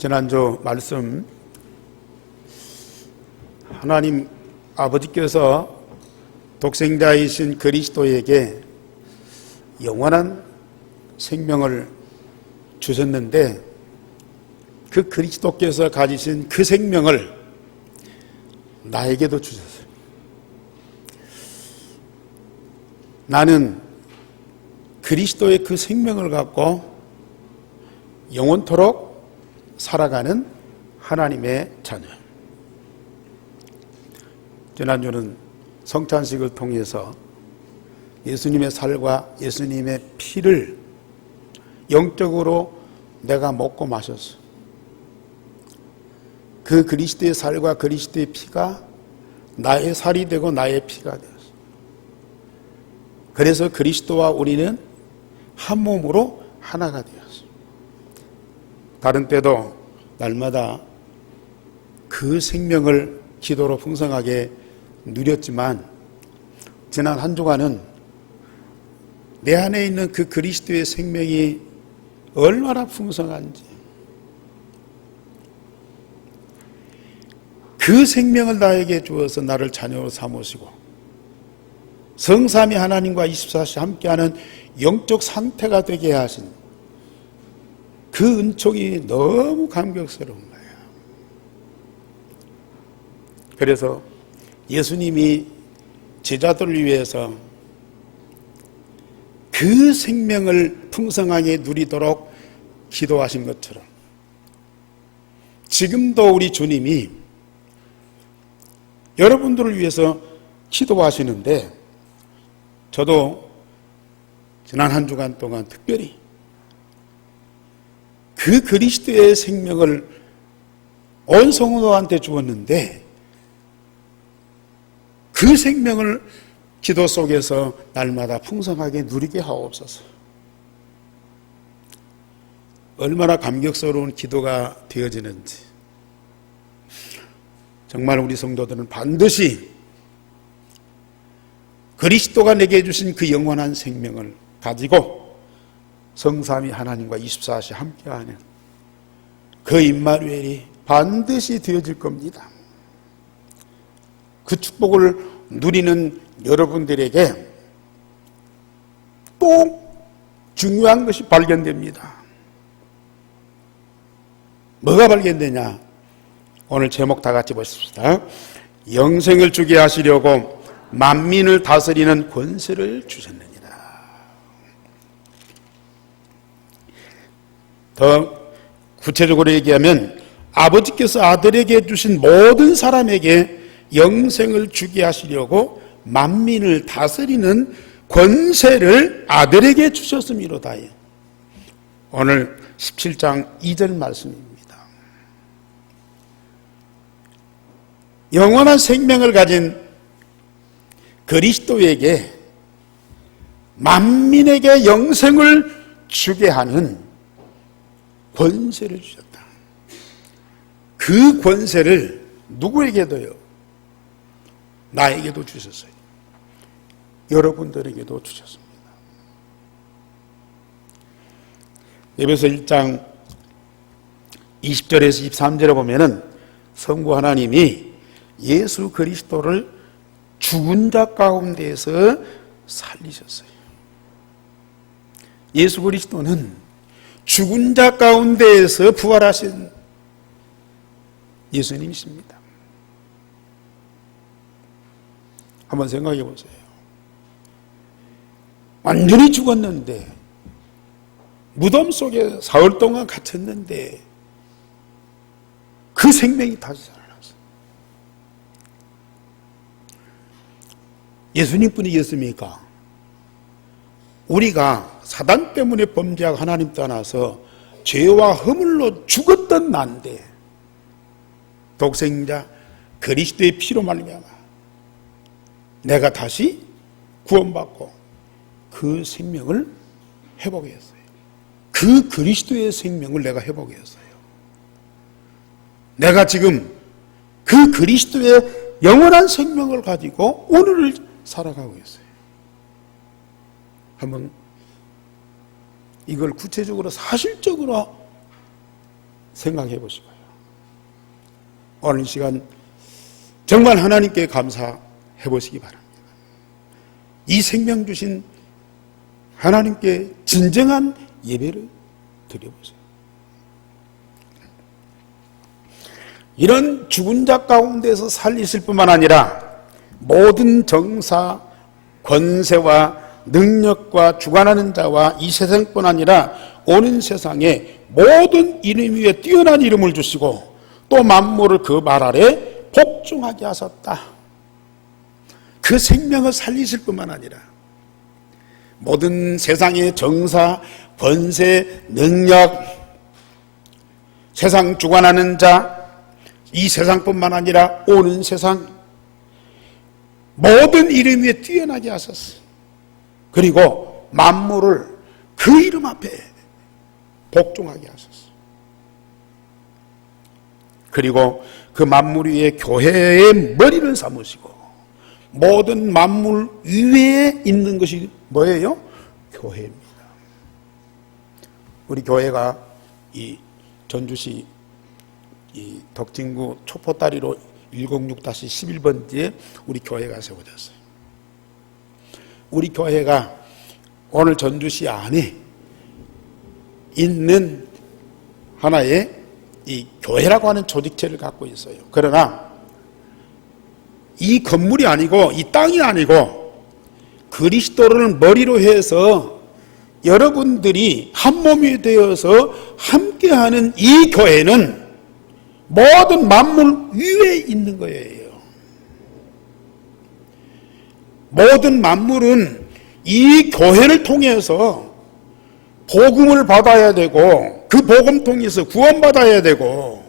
지난주 말씀, 하나님 아버지께서 독생자이신 그리스도에게 영원한 생명을 주셨는데, 그 그리스도께서 가지신 그 생명을 나에게도 주셨어요. 나는 그리스도의 그 생명을 갖고 영원토록 살아가는 하나님의 자녀. 지난주는 성찬식을 통해서 예수님의 살과 예수님의 피를 영적으로 내가 먹고 마셨어. 그 그리스도의 살과 그리스도의 피가 나의 살이 되고 나의 피가 되었어. 그래서 그리스도와 우리는 한 몸으로 하나가 되었어. 다른 때도 날마다 그 생명을 기도로 풍성하게 누렸지만, 지난 한 주간은 내 안에 있는 그 그리스도의 생명이 얼마나 풍성한지, 그 생명을 나에게 주어서 나를 자녀로 삼으시고 성삼위 하나님과 24시 함께하는 영적 상태가 되게 하신 그 은총이 너무 감격스러운 거예요. 그래서 예수님이 제자들을 위해서 그 생명을 풍성하게 누리도록 기도하신 것처럼, 지금도 우리 주님이 여러분들을 위해서 기도하시는데, 저도 지난 한 주간 동안 특별히 그 그리스도의 생명을 온 성도한테 주었는데, 그 생명을 기도 속에서 날마다 풍성하게 누리게 하옵소서. 얼마나 감격스러운 기도가 되어지는지, 정말 우리 성도들은 반드시 그리스도가 내게 주신 그 영원한 생명을 가지고 성삼위 하나님과 24시 함께하는 그 임마누엘이 반드시 되어질 겁니다. 그 축복을 누리는 여러분들에게 또 중요한 것이 발견됩니다. 뭐가 발견되냐? 오늘 제목 다 같이 보십시다. 영생을 주게 하시려고 만민을 다스리는 권세를 주셨느니라. 더 구체적으로 얘기하면, 아버지께서 아들에게 주신 모든 사람에게 영생을 주게 하시려고 만민을 다스리는 권세를 아들에게 주셨음이로다. 오늘 17장 2절 말씀입니다. 영원한 생명을 가진 그리스도에게 만민에게 영생을 주게 하는 권세를 주셨다. 그 권세를 누구에게도요? 나에게도 주셨어요. 여러분들에게도 주셨습니다. 에베소 1장 20절에서 23절에 보면은 성부 하나님이 예수 그리스도를 죽은 자 가운데에서 살리셨어요. 예수 그리스도는 죽은 자 가운데에서 부활하신 예수님이십니다. 한번 생각해 보세요. 완전히 죽었는데, 무덤 속에 사흘 동안 갇혔는데 그 생명이 다시 살아났어요. 예수님뿐이겠습니까? 우리가 사단 때문에 범죄하고 하나님 떠나서 죄와 허물로 죽었던 난데, 독생자 그리스도의 피로 말미암아 내가 다시 구원받고 그 생명을 회복했어요. 그 그리스도의 생명을 내가 회복했어요. 내가 지금 그 그리스도의 영원한 생명을 가지고 오늘을 살아가고 있어요. 한번 이걸 구체적으로 사실적으로 생각해 보시고요. 오늘 시간 정말 하나님께 감사해 보시기 바랍니다. 이 생명 주신 하나님께 진정한 예배를 드려보세요. 이런 죽은 자 가운데서 살리실 뿐만 아니라 모든 정사, 권세와 능력과 주관하는 자와 이 세상뿐 아니라 오는 세상에 모든 이름 위에 뛰어난 이름을 주시고 또 만물을 그 말 아래 복종하게 하셨다. 그 생명을 살리실 뿐만 아니라 모든 세상의 정사, 권세, 능력, 세상 주관하는 자, 이 세상뿐만 아니라 오는 세상 모든 이름 위에 뛰어나게 하셨어요. 그리고 만물을 그 이름 앞에 복종하게 하셨어요. 그리고 그 만물 위에 교회의 머리를 삼으시고 모든 만물 위에 있는 것이 뭐예요? 교회입니다. 우리 교회가 이 전주시 이 덕진구 초포다리로 106-11번지에 우리 교회가 세워졌어요. 우리 교회가 오늘 전주시 안에 있는 하나의 이 교회라고 하는 조직체를 갖고 있어요. 그러나 이 건물이 아니고 이 땅이 아니고 그리스도를 머리로 해서 여러분들이 한 몸이 되어서 함께하는 이 교회는 모든 만물 위에 있는 거예요. 모든 만물은 이 교회를 통해서 복음을 받아야 되고 그 복음 통해서 구원받아야 되고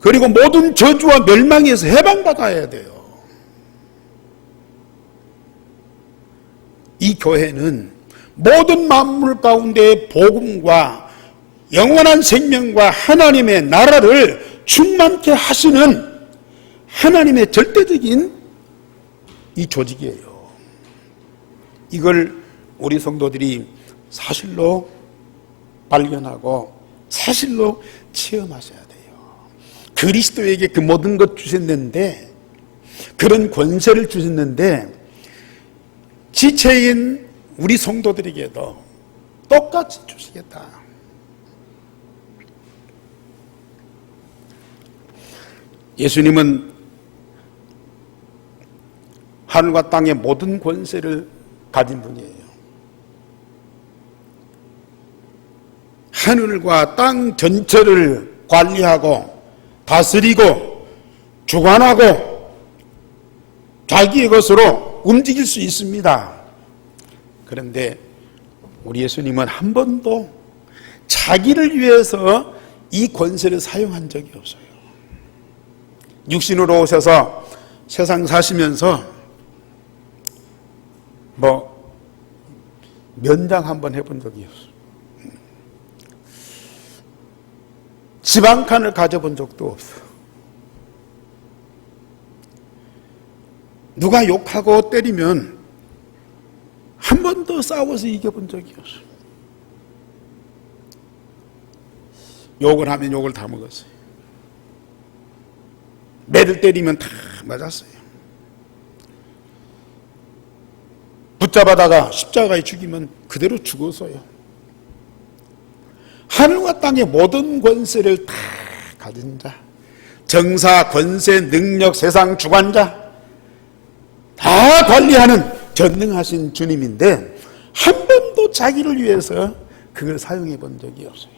그리고 모든 저주와 멸망에서 해방받아야 돼요. 이 교회는 모든 만물 가운데 복음과 영원한 생명과 하나님의 나라를 충만케 하시는 하나님의 절대적인 이 조직이에요. 이걸 우리 성도들이 사실로 발견하고 사실로 체험하셔야 돼요. 그리스도에게 그 모든 것 주셨는데, 그런 권세를 주셨는데 지체인 우리 성도들에게도 똑같이 주시겠다. 예수님은 하늘과 땅의 모든 권세를 가진 분이에요. 하늘과 땅 전체를 관리하고 다스리고 주관하고 자기의 것으로 움직일 수 있습니다. 그런데 우리 예수님은 한 번도 자기를 위해서 이 권세를 사용한 적이 없어요. 육신으로 오셔서 세상 사시면서 면장 한번 해본 적이 없어요. 집 한 칸을 가져본 적도 없어요. 누가 욕하고 때리면 한 번도 싸워서 이겨본 적이 없어요. 욕을 하면 욕을 다 먹었어요. 매를 때리면 다 맞았어요. 붙잡아다가 십자가에 죽이면 그대로 죽었어요. 하늘과 땅의 모든 권세를 다 가진 자, 정사, 권세, 능력, 세상 주관자 다 관리하는 전능하신 주님인데 한 번도 자기를 위해서 그걸 사용해 본 적이 없어요.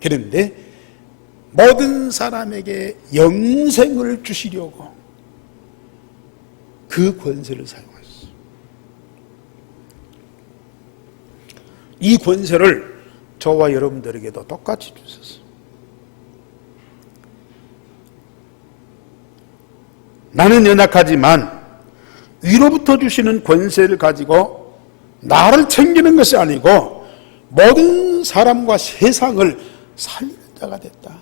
그런데 모든 사람에게 영생을 주시려고 그 권세를 사용하셨어요. 이 권세를 저와 여러분들에게도 똑같이 주셨어요. 나는 연약하지만 위로부터 주시는 권세를 가지고 나를 챙기는 것이 아니고 모든 사람과 세상을 살리는 자가 됐다.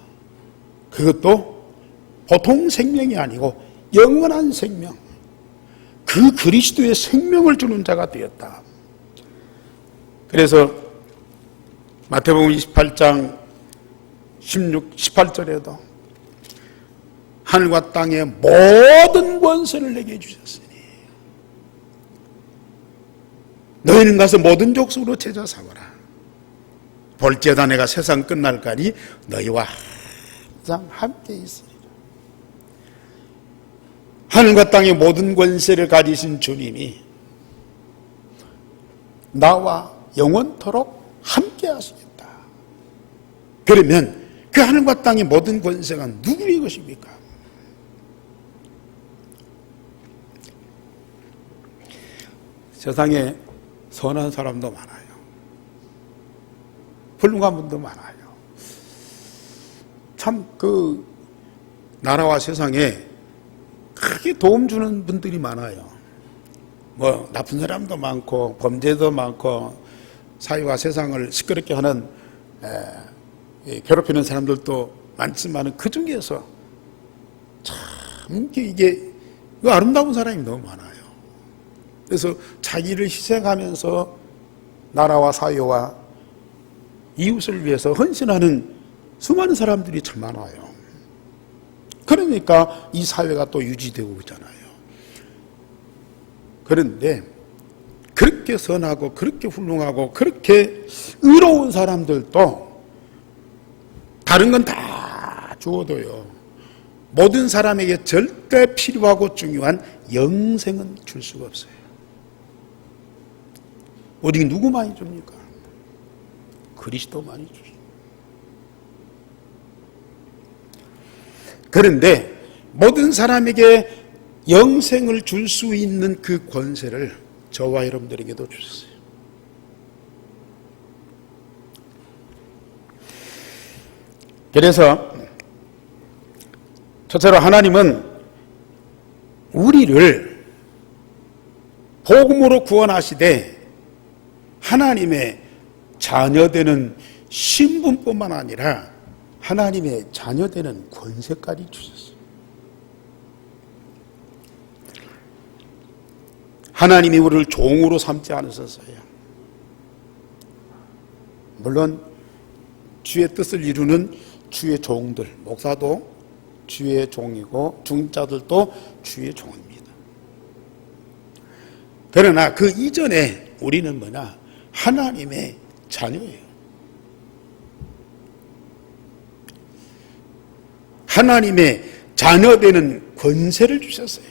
그것도 보통 생명이 아니고 영원한 생명, 그 그리스도의 생명을 주는 자가 되었다. 그래서 마태복음 28장 16, 18절에도 하늘과 땅의 모든 권세를 내게 주셨으니 너희는 가서 모든 족속으로 제자 삼으라. 볼지어다 내가 세상 끝날까지 너희와 항상 함께 있으리라. 하늘과 땅의 모든 권세를 가지신 주님이 나와 영원토록 함께 하시겠다. 그러면 그 하늘과 땅의 모든 권세가 누구의 것입니까? 세상에 선한 사람도 많아요. 훌륭한 분도 많아요. 참 그 나라와 세상에 크게 도움 주는 분들이 많아요. 뭐 나쁜 사람도 많고 범죄도 많고 사회와 세상을 시끄럽게 하는 괴롭히는 사람들도 많지만 그 중에서 참 이게 아름다운 사람이 너무 많아요. 그래서 자기를 희생하면서 나라와 사회와 이웃을 위해서 헌신하는 수많은 사람들이 참 많아요. 그러니까 이 사회가 또 유지되고 있잖아요. 그런데 그렇게 선하고 그렇게 훌륭하고 그렇게 의로운 사람들도 다른 건 다 주어도요, 모든 사람에게 절대 필요하고 중요한 영생은 줄 수가 없어요. 어디 누구 많이 줍니까? 그리스도 많이 주죠. 그런데 모든 사람에게 영생을 줄 수 있는 그 권세를 저와 여러분들에게도 주셨어요. 그래서 첫째로 하나님은 우리를 복음으로 구원하시되 하나님의 자녀되는 신분뿐만 아니라 하나님의 자녀되는 권세까지 주셨어요. 하나님이 우리를 종으로 삼지 않으셨어요. 물론 주의 뜻을 이루는 주의 종들, 목사도 주의 종이고 중자들도 주의 종입니다. 그러나 그 이전에 우리는 뭐냐? 하나님의 자녀예요. 하나님의 자녀되는 권세를 주셨어요.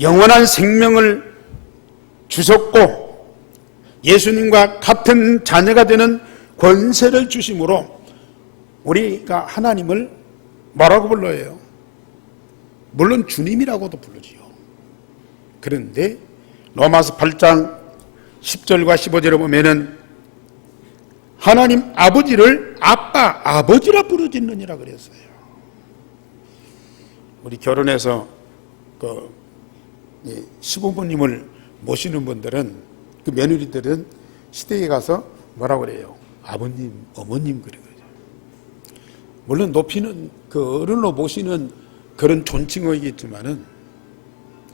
영원한 생명을 주셨고 예수님과 같은 자녀가 되는 권세를 주심으로 우리가 하나님을 뭐라고 불러요? 물론 주님이라고도 부르지요. 그런데 로마서 8장 10절과 15절에 보면은 하나님 아버지를 아빠, 아버지라 부르짖느니라 그랬어요. 우리 결혼해서 그 시부모님을 모시는 분들은, 그 며느리들은 시댁에 가서 뭐라고 그래요? 아버님, 어머님 그래요. 물론 높이는, 그 어른으로 모시는 그런 존칭어이겠지만은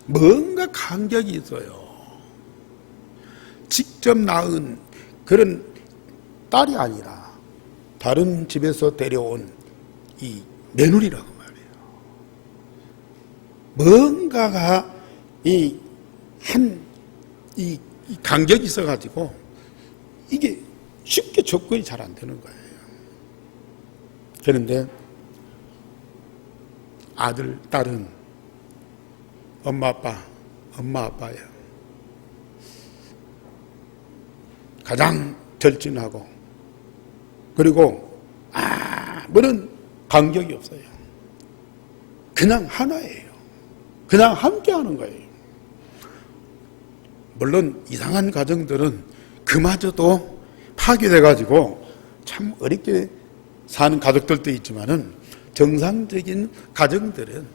뭔가 간격이 있어요. 직접 낳은 그런 딸이 아니라 다른 집에서 데려온 이 며느리라고 말이에요. 뭔가가 이 간격이 있어가지고 이게 쉽게 접근이 잘 안 되는 거예요. 그런데 아들, 딸은 엄마, 아빠예요. 가장 절친하고, 그리고 아무런 간격이 없어요. 그냥 하나예요. 그냥 함께 하는 거예요. 물론 이상한 가정들은 그마저도 파괴돼가지고 참 어렵게 사는 가족들도 있지만은 정상적인 가정들은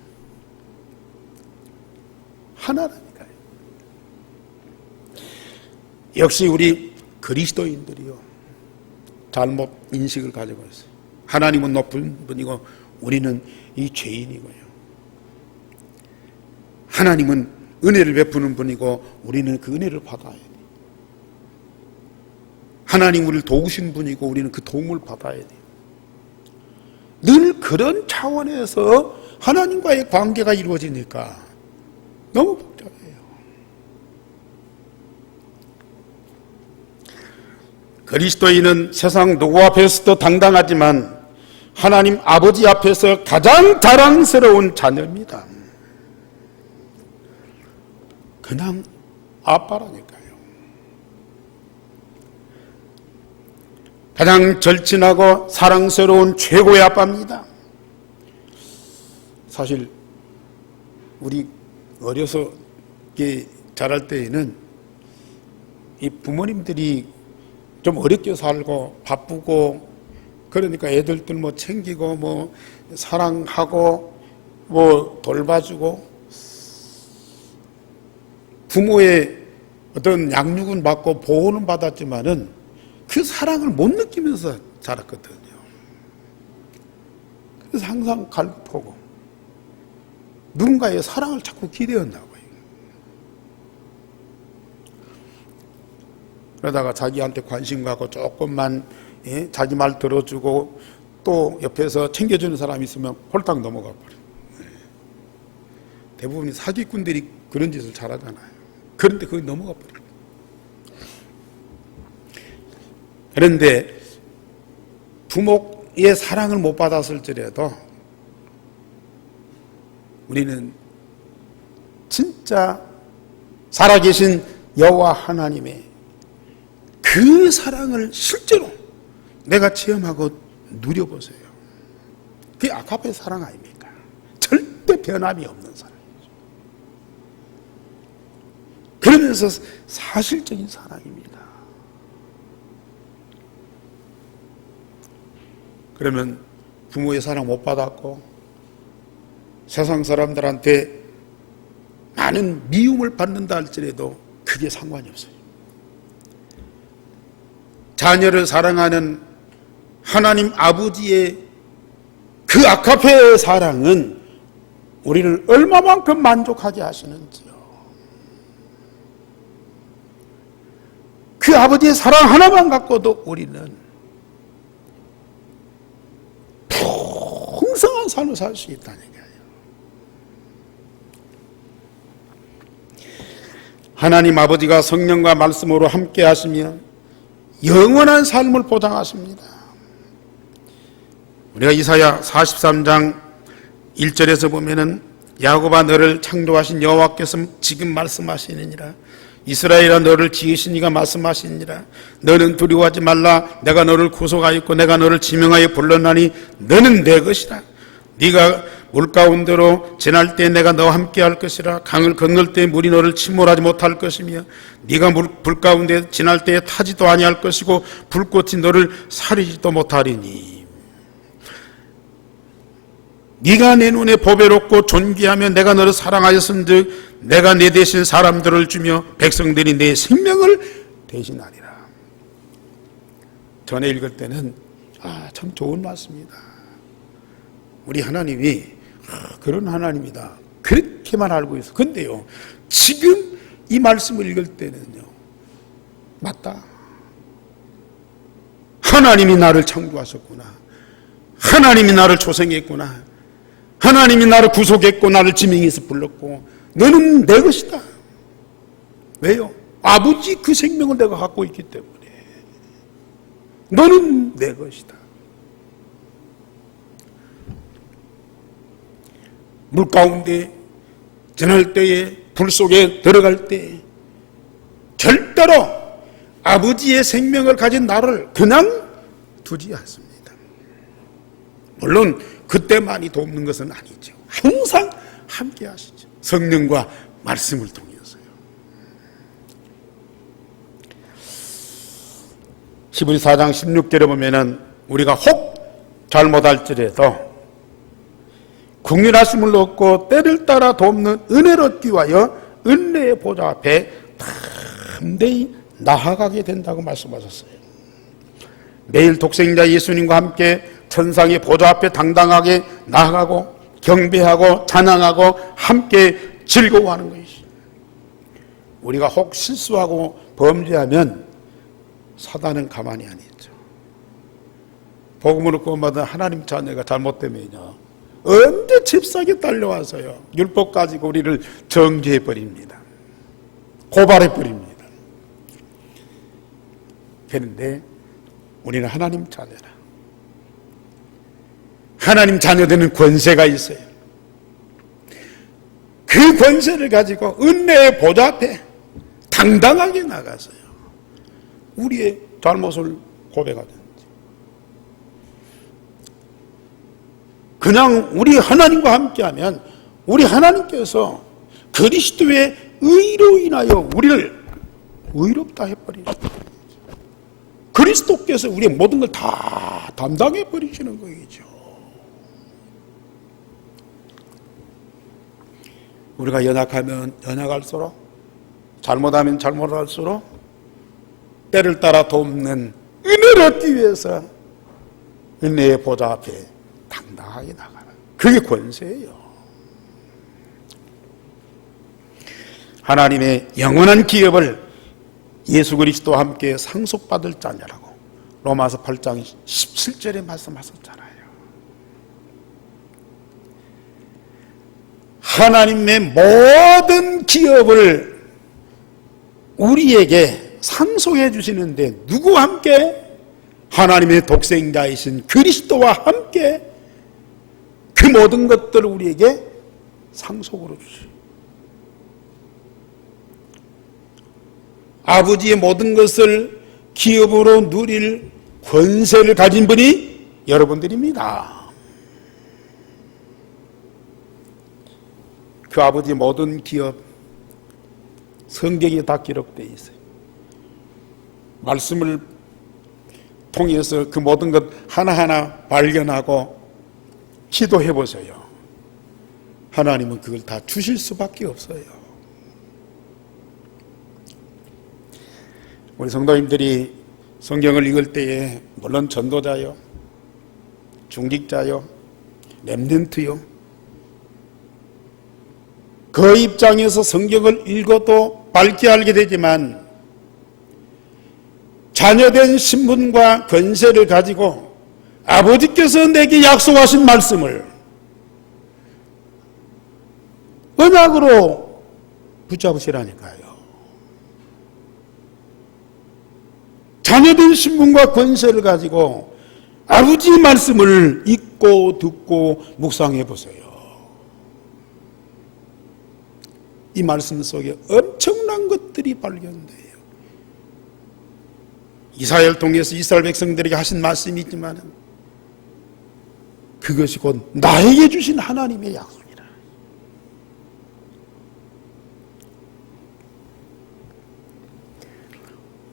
하나라니까요. 역시 우리 그리스도인들이요, 잘못 인식을 가지고 있어요. 하나님은 높은 분이고 우리는 이 죄인이고요. 하나님은 은혜를 베푸는 분이고 우리는 그 은혜를 받아야 돼요. 하나님 우리를 도우신 분이고 우리는 그 도움을 받아야 돼요. 늘 그런 차원에서 하나님과의 관계가 이루어지니까 너무 복잡해요. 그리스도인은 세상 누구 앞에서도 당당하지만 하나님 아버지 앞에서 가장 자랑스러운 자녀입니다. 그냥 아빠라니까요. 가장 절친하고 사랑스러운 최고의 아빠입니다. 사실 우리 어려서 자랄 때에는 이 부모님들이 좀 어렵게 살고 바쁘고 그러니까 애들들 뭐 챙기고 뭐 사랑하고 뭐 돌봐주고 부모의 어떤 양육은 받고 보호는 받았지만은 그 사랑을 못 느끼면서 자랐거든요. 그래서 항상 갈급하고 누군가의 사랑을 자꾸 기대한다고요. 그러다가 자기한테 관심 갖고 조금만 자기 말 들어주고 또 옆에서 챙겨주는 사람이 있으면 홀딱 넘어가 버려요. 대부분 사기꾼들이 그런 짓을 잘하잖아요. 그런데 그게 넘어가 버려요. 그런데 부모의 사랑을 못 받았을지라도 우리는 진짜 살아계신 여호와 하나님의 그 사랑을 실제로 내가 체험하고 누려보세요. 그게 아가페 사랑 아닙니까? 절대 변함이 없는 사랑이죠. 그러면서 사실적인 사랑입니다. 그러면 부모의 사랑 못 받았고 세상 사람들한테 많은 미움을 받는다 할지라도 그게 상관이 없어요. 자녀를 사랑하는 하나님 아버지의 그 아가페의 사랑은 우리를 얼마만큼 만족하게 하시는지요. 그 아버지의 사랑 하나만 갖고도 우리는 풍성한 삶을 살 수 있다는 거예요. 하나님 아버지가 성령과 말씀으로 함께 하시면 영원한 삶을 보장하십니다. 우리가 이사야 43장 1절에서 보면은 야곱아 너를 창조하신 여호와께서 지금 말씀하시느니라. 이스라엘아 너를 지으신 이가 말씀하시니라. 너는 두려워하지 말라. 내가 너를 구속하였고 내가 너를 지명하여 불렀나니 너는 내 것이라. 네가 물 가운데로 지날 때 내가 너와 함께 할 것이라. 강을 건널 때 물이 너를 침몰하지 못할 것이며 네가 불 가운데 지날 때에 타지도 아니할 것이고 불꽃이 너를 사리지도 못하리니 네가 내 눈에 보배롭고 존귀하며 내가 너를 사랑하였은즉 내가 내 대신 사람들을 주며 백성들이 내 생명을 대신하리라. 전에 읽을 때는 참 좋은 말씀이다. 우리 하나님이 그런 하나님이다. 그렇게만 알고 있어. 근데요, 지금 이 말씀을 읽을 때는요, 맞다. 하나님이 나를 창조하셨구나. 하나님이 나를 조성했구나. 하나님이 나를 구속했고 나를 지명해서 불렀고 너는 내 것이다. 왜요? 아버지 그 생명을 내가 갖고 있기 때문에 너는 내 것이다. 물 가운데 지날 때에 불 속에 들어갈 때 절대로 아버지의 생명을 가진 나를 그냥 두지 않습니다. 물론 그때만이 돕는 것은 아니죠. 항상 함께 하시죠. 성령과 말씀을 통해서요. 히브리 4장 16절에 보면은 우리가 혹 잘못할지라도 긍휼하심을 얻고 때를 따라 돕는 은혜를 얻기 위하여 은혜의 보좌 앞에 담대히 나아가게 된다고 말씀하셨어요. 매일 독생자 예수님과 함께 천상의 보좌 앞에 당당하게 나아가고 경배하고 찬양하고 함께 즐거워하는 것이죠. 우리가 혹 실수하고 범죄하면 사단은 가만히 안 있죠. 복음을 구원받은 하나님 자녀가 잘못되면요, 언제 칩싸게 달려와서요, 율법 가지고 우리를 정죄해 버립니다. 고발해 버립니다. 그런데 우리는 하나님 자녀라. 하나님 자녀되는 권세가 있어요. 그 권세를 가지고 은혜의 보좌 앞에 당당하게 나가서요, 우리의 잘못을 고백하든지, 그냥 우리 하나님과 함께하면 우리 하나님께서 그리스도의 의로 인하여 우리를 의롭다 해버리시는 거예요. 그리스도께서 우리의 모든 걸 다 담당해 버리시는 거죠. 우리가 연약하면 연약할수록, 잘못하면 잘못할수록 때를 따라 돕는 은혜를 얻기 위해서 은혜의 보좌 앞에 당당하게 나가는, 그게 권세예요. 하나님의 영원한 기업을 예수 그리스도와 함께 상속받을 자녀라고 로마서 8장 17절에 말씀하셨잖아요. 하나님의 모든 기업을 우리에게 상속해 주시는데 누구와 함께? 하나님의 독생자이신 그리스도와 함께 그 모든 것들을 우리에게 상속으로 주시고, 아버지의 모든 것을 기업으로 누릴 권세를 가진 분이 여러분들입니다. 그 아버지의 모든 기업, 성경에 다 기록되어 있어요. 말씀을 통해서 그 모든 것 하나하나 발견하고 기도해 보세요. 하나님은 그걸 다 주실 수밖에 없어요. 우리 성도님들이 성경을 읽을 때에 물론 전도자요, 중직자요, 렘넌트요, 그 입장에서 성경을 읽어도 밝게 알게 되지만 자녀된 신분과 권세를 가지고 아버지께서 내게 약속하신 말씀을 언약으로 붙잡으시라니까요. 자녀된 신분과 권세를 가지고 아버지의 말씀을 읽고 듣고 묵상해 보세요. 이 말씀 속에 엄청난 것들이 발견돼요. 이사야를 통해서 이스라엘 백성들에게 하신 말씀이 있지만 그것이 곧 나에게 주신 하나님의 약속이라.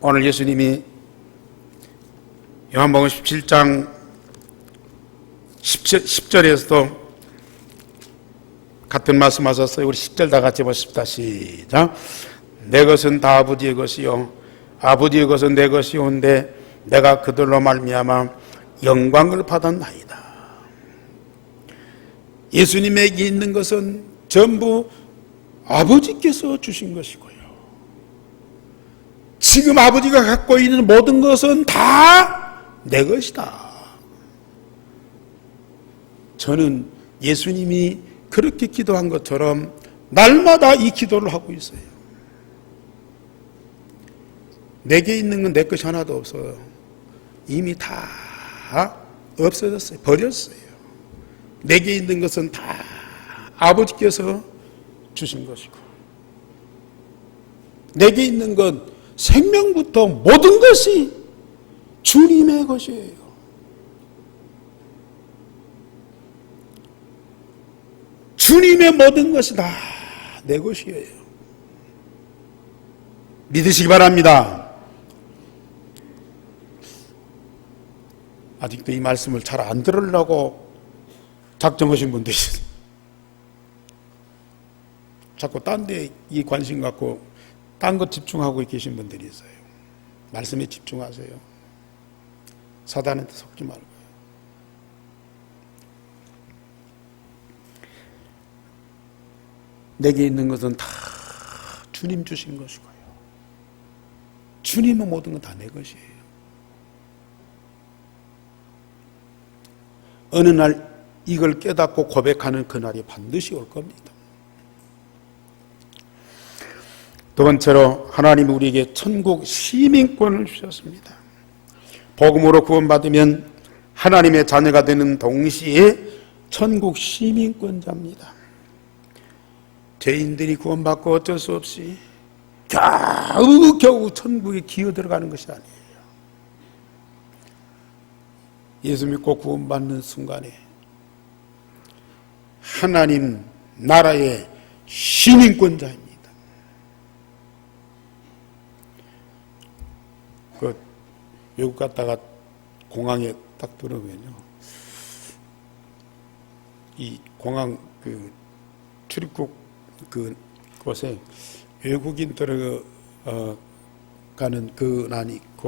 오늘 예수님이 요한복음 17장 10절에서도 같은 말씀 하셨어요. 우리 10절 다 같이 보십시다. 시작. 내 것은 다 아버지의 것이요 아버지의 것은 내 것이온데 내가 그들로 말미암아 영광을 받았나이다. 예수님에게 있는 것은 전부 아버지께서 주신 것이고요, 지금 아버지가 갖고 있는 모든 것은 다 내 것이다. 저는 예수님이 그렇게 기도한 것처럼 날마다 이 기도를 하고 있어요. 내게 있는 건 내 것이 하나도 없어요. 이미 다 없어졌어요. 버렸어요. 내게 있는 것은 다 아버지께서 주신 것이고, 내게 있는 것 생명부터 모든 것이 주님의 것이에요. 주님의 모든 것이 다 내 것이에요. 믿으시기 바랍니다. 아직도 이 말씀을 잘 안 들으려고 작정하신 분들이 있어요. 자꾸 딴 데 이 관심 갖고 딴 것 집중하고 계신 분들이 있어요. 말씀에 집중하세요. 사단한테 속지 말고요. 내게 있는 것은 다 주님 주신 것이고요, 주님의 모든 건 다 내 것이에요. 어느 날 이걸 깨닫고 고백하는 그날이 반드시 올 겁니다. 두 번째로 하나님이 우리에게 천국 시민권을 주셨습니다. 복음으로 구원받으면 하나님의 자녀가 되는 동시에 천국 시민권자입니다. 죄인들이 구원받고 어쩔 수 없이 겨우 천국에 기어 들어가는 것이 아니에요. 예수 믿고 구원받는 순간에 하나님 나라의 시민권자입니다. 그 외국 갔다가 공항에 딱 들어오면요, 이 공항 그 출입국 그 곳에 외국인 들어가는 그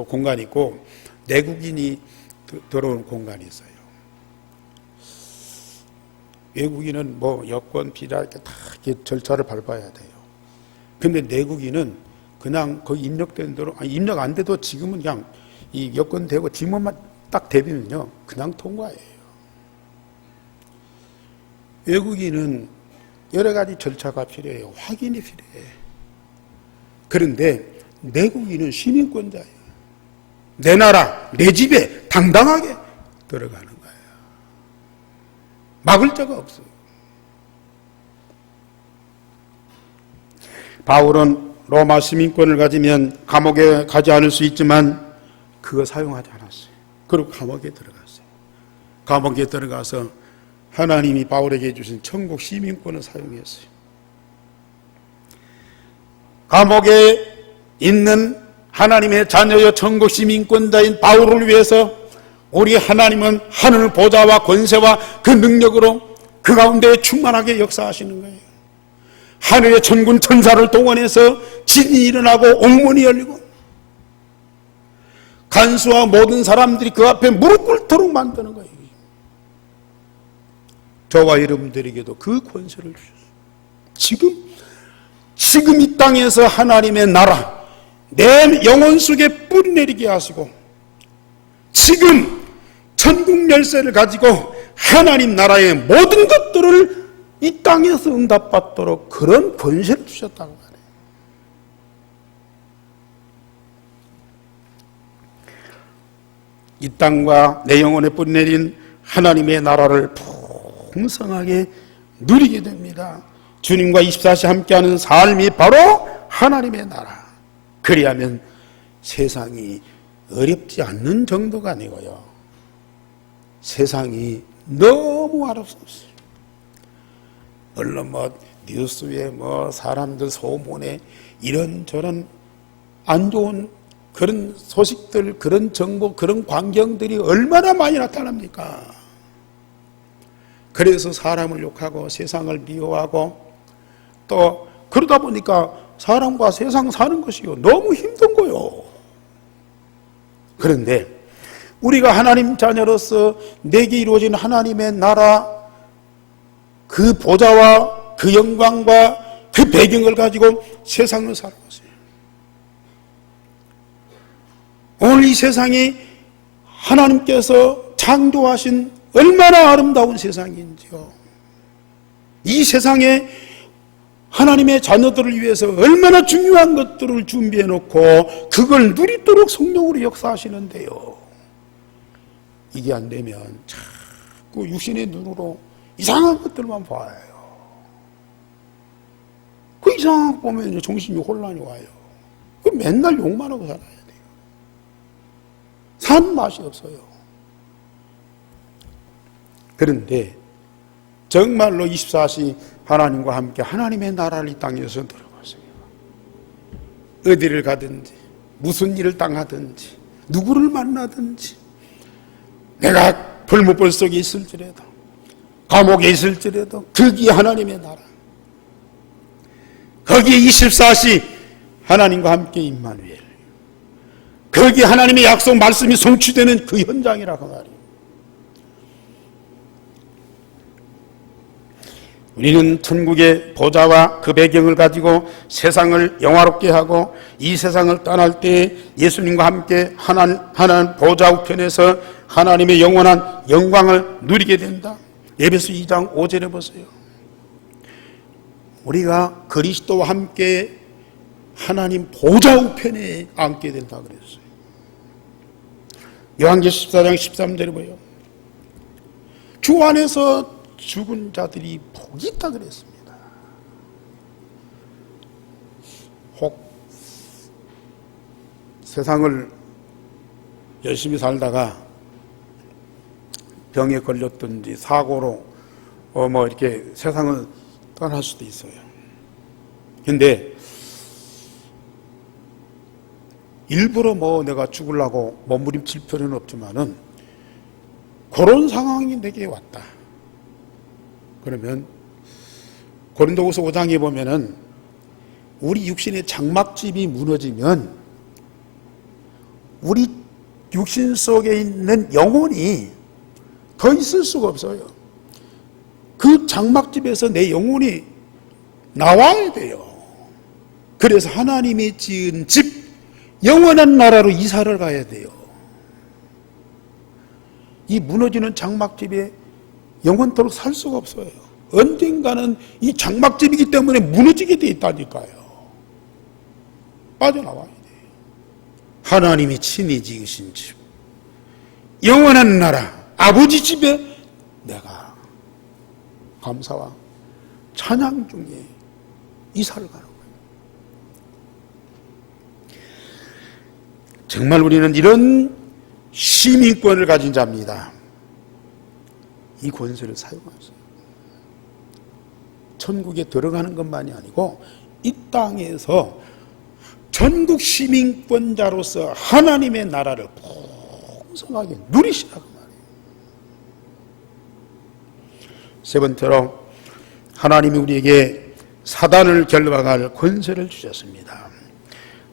공간이 있고 내국인이 들어오는 공간이 있어요. 외국인은 뭐 여권, 비자 이렇게 다 이렇게 절차를 밟아야 돼요. 근데 내국인은 그냥 거기 입력된 대로, 아니 입력 안 돼도 지금은 그냥 이 여권 되고 지문만 딱 대비면요 그냥 통과해요. 외국인은 여러 가지 절차가 필요해요. 확인이 필요해요. 그런데 내국인은 시민권자예요. 내 나라, 내 집에 당당하게 들어가는 거예요. 막을 자가 없어요. 바울은 로마 시민권을 가지면 감옥에 가지 않을 수 있지만 그거 사용하지 않았어요. 그리고 감옥에 들어갔어요. 감옥에 들어가서 하나님이 바울에게 주신 천국 시민권을 사용했어요. 감옥에 있는 하나님의 자녀여 천국 시민권자인 바울을 위해서 우리 하나님은 하늘 보좌와 권세와 그 능력으로 그 가운데 충만하게 역사하시는 거예요. 하늘의 천군 천사를 동원해서 진이 일어나고 옥문이 열리고 간수와 모든 사람들이 그 앞에 무릎 꿇도록 만드는 거예요. 저와 여러분들에게도 그 권세를 주셨어요. 지금 이 땅에서 하나님의 나라 내 영혼 속에 뿌리내리게 하시고 지금 천국 열쇠를 가지고 하나님 나라의 모든 것들을 이 땅에서 응답받도록 그런 권세를 주셨다고 말해요. 이 땅과 내 영혼에 뿌리내린 하나님의 나라를 풍성하게 누리게 됩니다. 주님과 24시 함께하는 삶이 바로 하나님의 나라. 그리하면 세상이 어렵지 않는 정도가 아니고요, 세상이 너무 어렵습니다. 물론 뉴스에 사람들 소문에 이런저런 안 좋은 그런 소식들, 그런 정보, 그런 광경들이 얼마나 많이 나타납니까? 그래서 사람을 욕하고 세상을 미워하고 또 그러다 보니까 사람과 세상 사는 것이요 너무 힘든 거요. 그런데 우리가 하나님 자녀로서 내게 이루어진 하나님의 나라 그 보좌와 그 영광과 그 배경을 가지고 세상을 살아가세요. 오늘 이 세상이 하나님께서 창조하신 얼마나 아름다운 세상인지요. 이 세상에 하나님의 자녀들을 위해서 얼마나 중요한 것들을 준비해 놓고 그걸 누리도록 성령으로 역사하시는데요, 이게 안 되면 자꾸 육신의 눈으로 이상한 것들만 봐요. 그 이상한 거 보면 정신이 혼란이 와요. 그 맨날 욕만 하고 살아야 돼요. 사는 맛이 없어요. 그런데 정말로 24시 하나님과 함께 하나님의 나라를 이 땅에서 들어가세요. 어디를 가든지 무슨 일을 당하든지 누구를 만나든지 내가 벌목벌 속에 있을지라도 감옥에 있을지라도 거기에 하나님의 나라, 거기에 24시 하나님과 함께 임마누엘, 거기에 하나님의 약속 말씀이 성취되는 그 현장이라고 말이에요. 우리는 천국의 보좌와 그 배경을 가지고 세상을 영화롭게 하고 이 세상을 떠날 때 예수님과 함께 하나님 보좌 우편에서 하나님의 영원한 영광을 누리게 된다. 에베소 2장 5절에 보세요. 우리가 그리스도와 함께 하나님 보좌 우편에 앉게 된다 그랬어요. 요한계시록 14장 13절에 보여. 주 안에서 죽은 자들이 복이 있다 그랬습니다. 혹 세상을 열심히 살다가 병에 걸렸든지 사고로 이렇게 세상을 떠날 수도 있어요. 근데 일부러 내가 죽으려고 몸부림칠 필요는 없지만은 그런 상황이 내게 왔다. 그러면 고린도후서 5장에 보면은 우리 육신의 장막집이 무너지면 우리 육신 속에 있는 영혼이 더 있을 수가 없어요. 그 장막집에서 내 영혼이 나와야 돼요. 그래서 하나님이 지은 집, 영원한 나라로 이사를 가야 돼요. 이 무너지는 장막집에 영원토록 살 수가 없어요. 언젠가는 이 장막집이기 때문에 무너지게 돼 있다니까요. 빠져나와야 돼요. 하나님이 친히 지으신 집, 영원한 나라, 아버지 집에 내가 감사와 찬양 중에 이사를 가는 거예요. 정말 우리는 이런 시민권을 가진 자입니다. 이 권세를 사용하세요. 천국에 들어가는 것만이 아니고 이 땅에서 전국 시민권자로서 하나님의 나라를 풍성하게 누리시라고 말해요. 세 번째로 하나님이 우리에게 사단을 결박할 권세를 주셨습니다.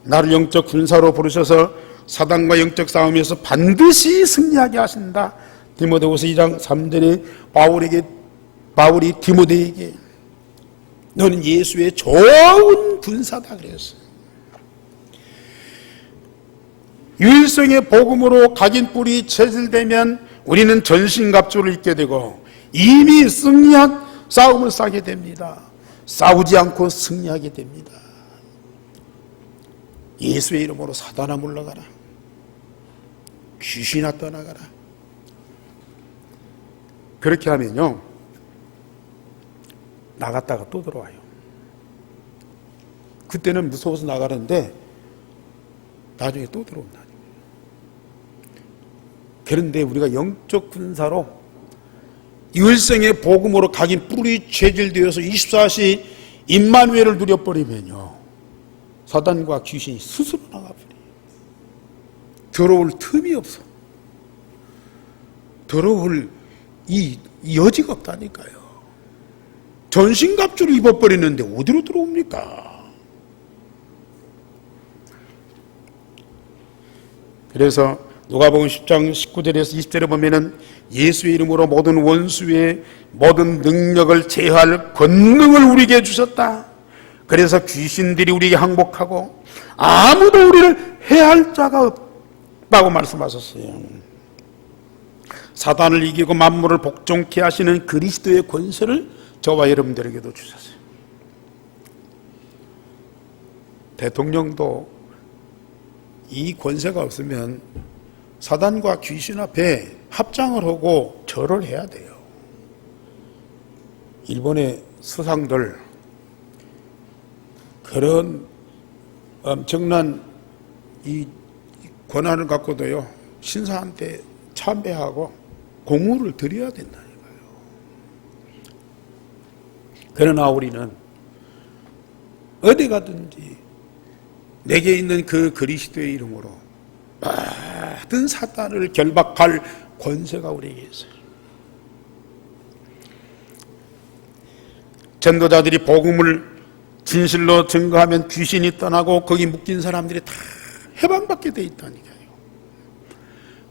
나를 영적 군사로 부르셔서 사단과 영적 싸움에서 반드시 승리하게 하신다. 디모데후서 2장 3절에 바울이 디모데에게 너는 예수의 좋은 군사다 그랬어요. 유일성의 복음으로 각인 뿔이 체질되면 우리는 전신갑주를 입게 되고 이미 승리한 싸움을 싸게 됩니다. 싸우지 않고 승리하게 됩니다. 예수의 이름으로 사단아 물러가라. 귀신아 떠나가라. 그렇게 하면요, 나갔다가 또 들어와요. 그때는 무서워서 나가는데 나중에 또 들어온다. 그런데 우리가 영적 군사로 유일성의 복음으로 각인 뿔이 체질되어서 24시 임마누엘을 누려버리면요, 사단과 귀신이 스스로 나가버려요. 들어올 틈이 없어. 들어올 이 여지가 없다니까요. 전신갑주를 입어버리는데 어디로 들어옵니까? 그래서 누가복음 10장 19절에서 20절에 보면은 예수의 이름으로 모든 원수의 모든 능력을 제할 권능을 우리에게 주셨다. 그래서 귀신들이 우리에게 항복하고 아무도 우리를 해할 자가 없다고 말씀하셨어요. 사단을 이기고 만물을 복종케 하시는 그리스도의 권세를 저와 여러분들에게도 주셨어요. 대통령도 이 권세가 없으면 사단과 귀신 앞에 합장을 하고 절을 해야 돼요. 일본의 수상들 그런 엄청난 이 권한을 갖고도요, 신사한테 참배하고 공물을 드려야 된다니까요. 그러나 우리는 어디 가든지 내게 있는 그 그리스도의 이름으로 모든 사단을 결박할 권세가 우리에게 있어요. 전도자들이 복음을 진실로 증거하면 귀신이 떠나고 거기 묶인 사람들이 다 해방받게 돼 있다니까요.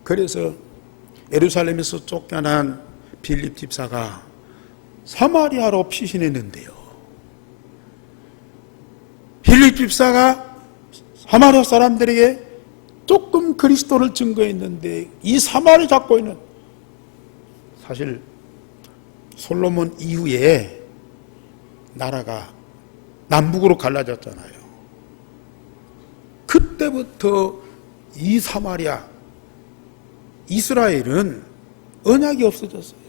그래서 예루살렘에서 쫓겨난 빌립 집사가 사마리아로 피신했는데요, 빌립 집사가 사마리아 사람들에게 조금 그리스도를 증거했는데 이 사마를 잡고 있는, 사실 솔로몬 이후에 나라가 남북으로 갈라졌잖아요. 그때부터 이 사마리아, 이스라엘은 언약이 없어졌어요.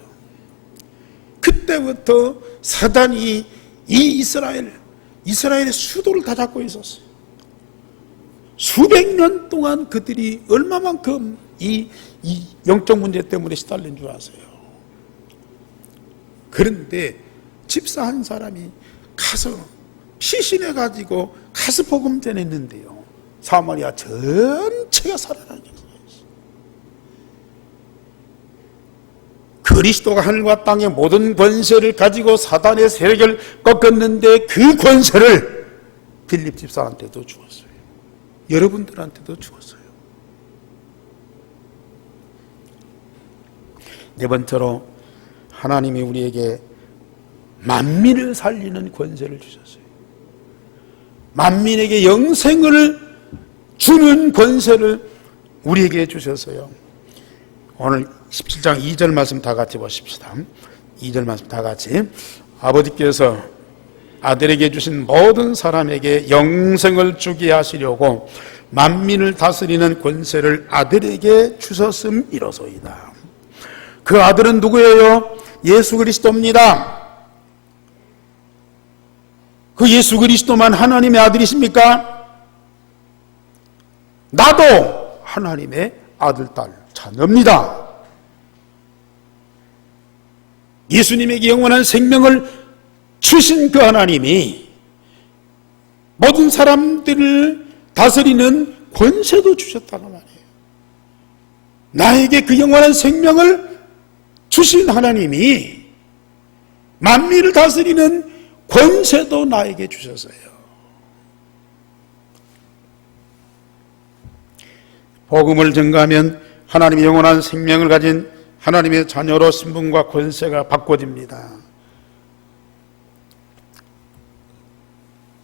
그때부터 사단이 이 이스라엘의 수도를 다 잡고 있었어요. 수백 년 동안 그들이 얼마만큼 이 영적 문제 때문에 시달린 줄 아세요? 그런데 집사 한 사람이 가서 피신해 가지고 가서 복음 전했는데요, 사마리아 전체가 살아나는 역사였어요. 그리스도가 하늘과 땅의 모든 권세를 가지고 사단의 세력을 꺾었는데 그 권세를 빌립 집사한테도 주었어요. 여러분들한테도 주었어요. 네 번째로 하나님이 우리에게 만민을 살리는 권세를 주셨어요. 만민에게 영생을 주는 권세를 우리에게 주셨어요. 오늘 17장 2절 말씀 다 같이 보십시다. 2절 말씀 다 같이. 아버지께서 아들에게 주신 모든 사람에게 영생을 주게 하시려고 만민을 다스리는 권세를 아들에게 주셨음이로소이다. 그 아들은 누구예요? 예수 그리스도입니다. 그 예수 그리스도만 하나님의 아들이십니까? 나도 하나님의 아들, 딸, 자녀입니다. 예수님에게 영원한 생명을 주신 그 하나님이 모든 사람들을 다스리는 권세도 주셨다는 말이에요. 나에게 그 영원한 생명을 주신 하나님이 만민을 다스리는 권세도 나에게 주셨어요. 복음을 전가하면 하나님의 영원한 생명을 가진 하나님의 자녀로 신분과 권세가 바꿔집니다.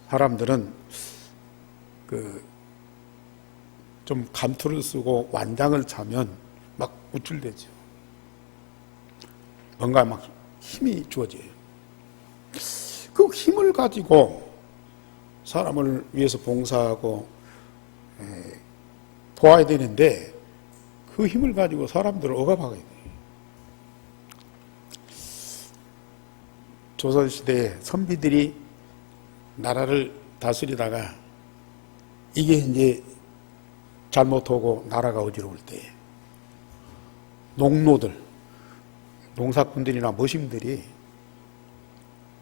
사람들은 좀 감투를 쓰고 완장을 차면 막 우쭐대죠. 뭔가 막 힘이 주어져요. 그 힘을 가지고 사람을 위해서 봉사하고 도와야 되는데 그 힘을 가지고 사람들을 억압하게 돼요. 조선시대에 선비들이 나라를 다스리다가 이게 이제 잘못하고 나라가 어지러울 때 농노들, 농사꾼들이나 머신들이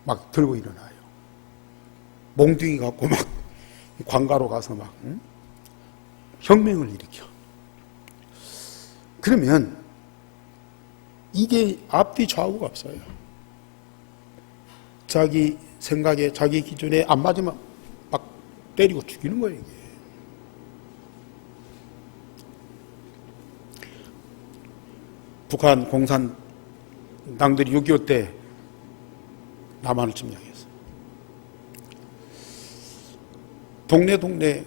막 들고 일어나요. 몽둥이 갖고 막 관가로 가서 막 혁명을 일으켜. 그러면 이게 앞뒤 좌우가 없어요. 자기 생각에 자기 기준에 안 맞으면 막 때리고 죽이는 거예요. 이게. 북한 공산당들이 6.25 때 남한을 침략했어요. 동네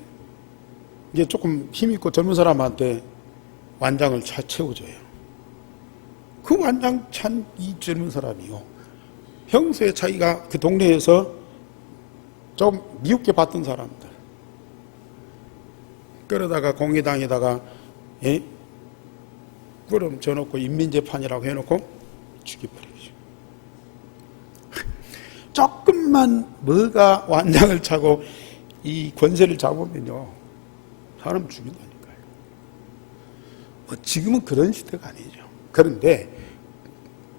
이제 조금 힘있고 젊은 사람한테 완장을 채워줘요. 그 완장 찬 이 젊은 사람이요, 평소에 자기가 그 동네에서 좀 미흡게 봤던 사람들 끌어다가 공회당에다가 그럼 져놓고 인민재판이라고 해놓고 죽여버리죠. 조금만 뭐가 완장을 차고 이 권세를 잡으면요 사람 죽인다니까요. 지금은 그런 시대가 아니죠. 그런데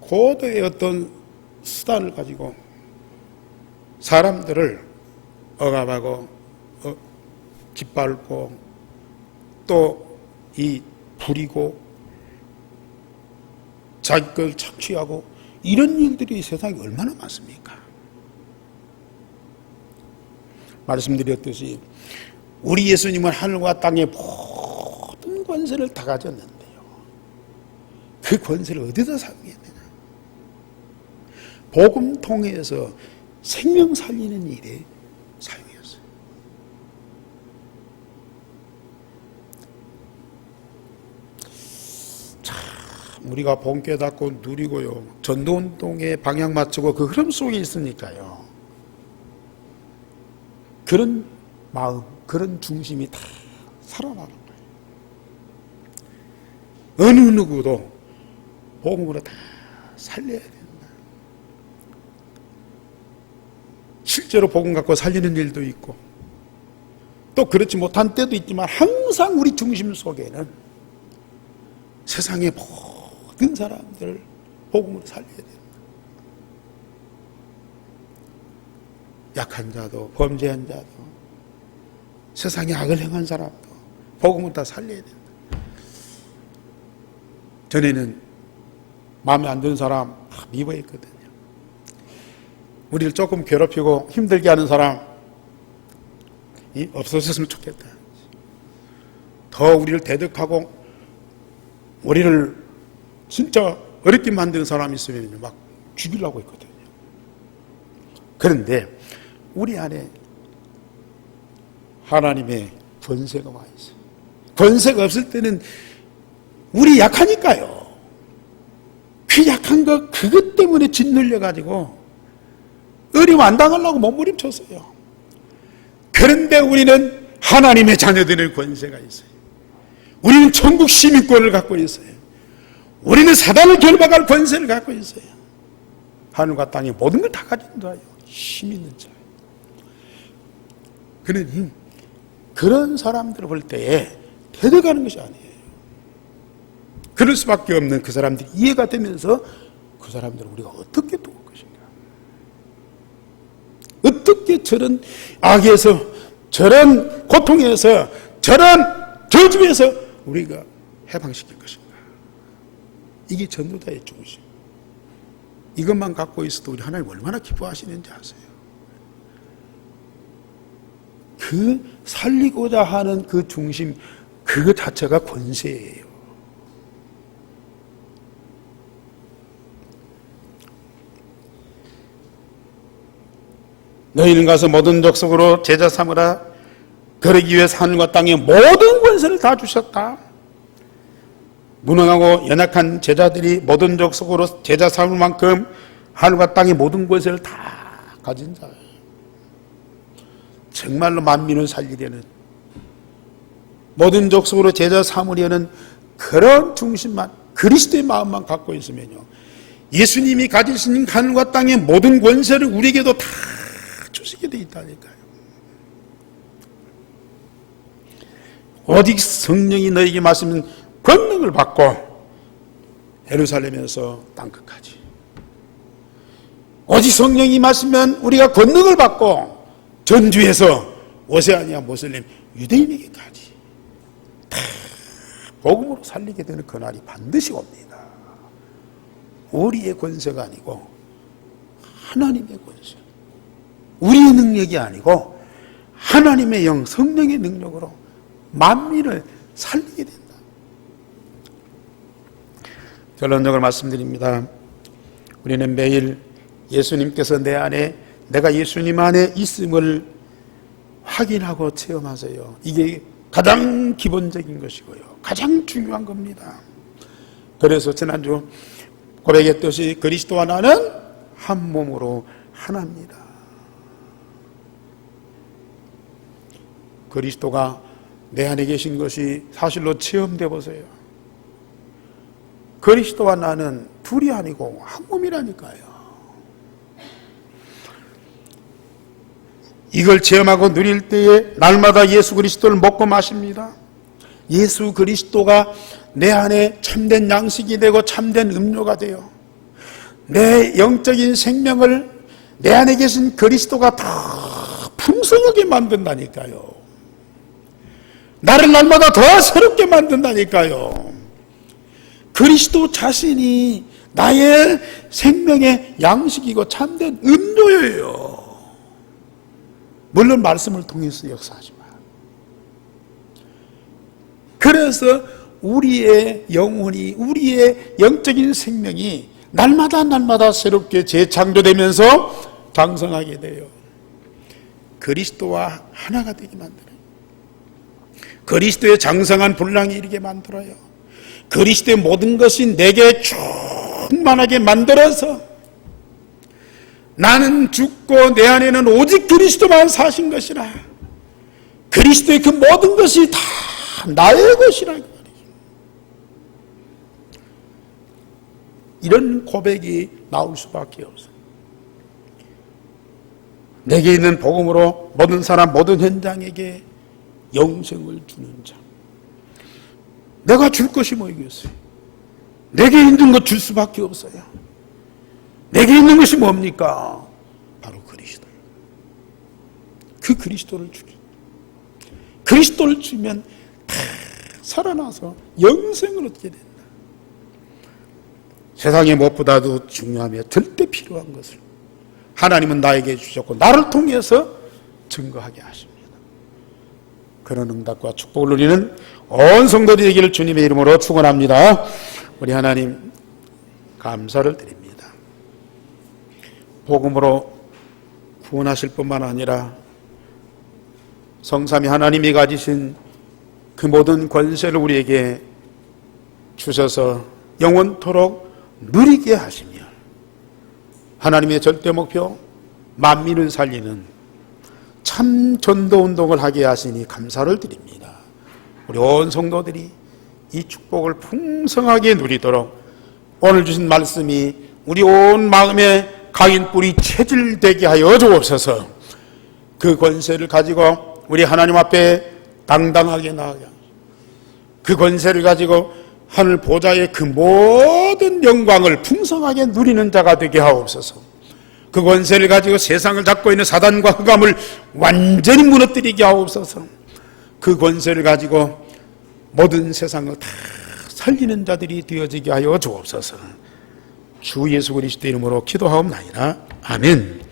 고도의 어떤 수단을 가지고 사람들을 억압하고 짓밟고 또 이 부리고 자기 걸 착취하고 이런 일들이 세상에 얼마나 많습니까? 말씀드렸듯이 우리 예수님은 하늘과 땅의 모든 권세를 다 가졌는데요, 그 권세를 어디다 사용했느냐? 복음 통해서 생명 살리는 일에 사용했어요. 우리가 본 깨닫고 누리고요, 전도운동에 방향 맞추고 그 흐름 속에 있으니까요, 그런 마음, 그런 중심이 다 살아나는 거예요. 어느 누구도 복음으로 다 살려야 된다. 실제로 복음 갖고 살리는 일도 있고 또 그렇지 못한 때도 있지만 항상 우리 중심 속에는 세상의 모든 사람들을 복음으로 살려야 된다. 약한 자도 범죄한 자도 세상에 악을 행한 사람도 복음을 다 살려야 된다. 전에는 마음에 안 드는 사람 다 미워했거든요. 우리를 조금 괴롭히고 힘들게 하는 사람이 없어졌으면 좋겠다. 더 우리를 대적하고 우리를 진짜 어렵게 만드는 사람이 있으면 막 죽이려고 했거든요. 그런데 우리 안에 하나님의 권세가 와 있어요. 권세가 없을 때는 우리 약하니까요. 그 약한 거 그것 때문에 짓눌려가지고 어려움 안 당하려고 몸부림쳤어요. 그런데 우리는 하나님의 자녀들의 권세가 있어요. 우리는 천국 시민권을 갖고 있어요. 우리는 사단을 결박할 권세를 갖고 있어요. 하늘과 땅의 모든 걸 다 가진 자예요. 힘 있는 자예요. 그러니 그런 사람들을 볼 때에 대적하는 것이 아니에요. 그럴 수밖에 없는 그 사람들이 이해가 되면서 그 사람들을 우리가 어떻게 도울 것인가, 어떻게 저런 악에서, 저런 고통에서, 저런 저주에서 우리가 해방시킬 것인가. 이게 전도자의 중심. 이것만 갖고 있어도 우리 하나님 얼마나 기뻐하시는지 아세요? 그 살리고자 하는 그 중심, 그거 자체가 권세예요. 너희는 가서 모든 족속으로 제자 삼으라. 그러기 위해서 하늘과 땅의 모든 권세를 다 주셨다. 무능하고 연약한 제자들이 모든 족속으로 제자 삼을 만큼 하늘과 땅의 모든 권세를 다 가진 자예요. 정말로 만민을 살리려는, 모든 족속으로 제자 삼으려는 그런 중심만, 그리스도의 마음만 갖고 있으면요, 예수님이 가지신 하늘과 땅의 모든 권세를 우리에게도 다 주시게 돼 있다니까요. 오직 성령이 너에게 마시면 권능을 받고 예루살렘에서 땅끝까지, 오직 성령이 마시면 우리가 권능을 받고 전주에서 오세아니아, 모슬렘, 유대인에게까지 다 복음으로 살리게 되는 그날이 반드시 옵니다. 우리의 권세가 아니고 하나님의 권세, 우리의 능력이 아니고 하나님의 영, 성령의 능력으로 만민을 살리게 된다. 결론적으로 말씀드립니다. 우리는 매일 예수님께서 내 안에, 내가 예수님 안에 있음을 확인하고 체험하세요. 이게 가장 기본적인 것이고요, 가장 중요한 겁니다. 그래서 지난주 고백했듯이 그리스도와 나는 한 몸으로 하나입니다. 그리스도가 내 안에 계신 것이 사실로 체험돼 보세요. 그리스도와 나는 둘이 아니고 한 몸이라니까요. 이걸 체험하고 누릴 때에 날마다 예수 그리스도를 먹고 마십니다. 예수 그리스도가 내 안에 참된 양식이 되고 참된 음료가 되어 내 영적인 생명을 내 안에 계신 그리스도가 다 풍성하게 만든다니까요. 나를 날마다 더 새롭게 만든다니까요. 그리스도 자신이 나의 생명의 양식이고 참된 음료예요. 물론 말씀을 통해서 역사하지만. 그래서 우리의 영혼이, 우리의 영적인 생명이 날마다 새롭게 재창조되면서 장성하게 돼요. 그리스도와 하나가 되게 만들어요. 그리스도의 장성한 분량이 이르게 만들어요. 그리스도의 모든 것이 내게 충만하게 만들어서 나는 죽고 내 안에는 오직 그리스도만 사신 것이라, 그리스도의 그 모든 것이 다 나의 것이라. 이런 고백이 나올 수밖에 없어요. 내게 있는 복음으로 모든 사람 모든 현장에게 영생을 주는 자. 내가 줄 것이 뭐이겠어요? 내게 있는 것 줄 수밖에 없어요. 내게 있는 것이 뭡니까? 바로 그리스도. 그 그리스도를 주기. 그리스도를 주면 다 살아나서 영생을 얻게 된다. 세상의 무엇보다도 중요하며 절대 필요한 것을 하나님은 나에게 주셨고 나를 통해서 증거하게 하십니다. 그런 응답과 축복을 누리는 온 성도들이 되기를 주님의 이름으로 축원합니다. 우리 하나님 감사를 드립니다. 복음으로 구원하실 뿐만 아니라 성삼위 하나님이 가지신 그 모든 권세를 우리에게 주셔서 영원토록 누리게 하시며 하나님의 절대 목표 만민을 살리는 참 전도운동을 하게 하시니 감사를 드립니다. 우리 온 성도들이 이 축복을 풍성하게 누리도록 오늘 주신 말씀이 우리 온 마음에 각인뿌리 체질되게 하여 주옵소서. 그 권세를 가지고 우리 하나님 앞에 당당하게 나아가 그 권세를 가지고 하늘 보좌의 그 모든 영광을 풍성하게 누리는 자가 되게 하옵소서. 그 권세를 가지고 세상을 잡고 있는 사단과 흑암을 완전히 무너뜨리게 하옵소서. 그 권세를 가지고 모든 세상을 다 살리는 자들이 되어지게 하여 주옵소서. 주 예수 그리스도 이름으로 기도하옵나이다. 아멘.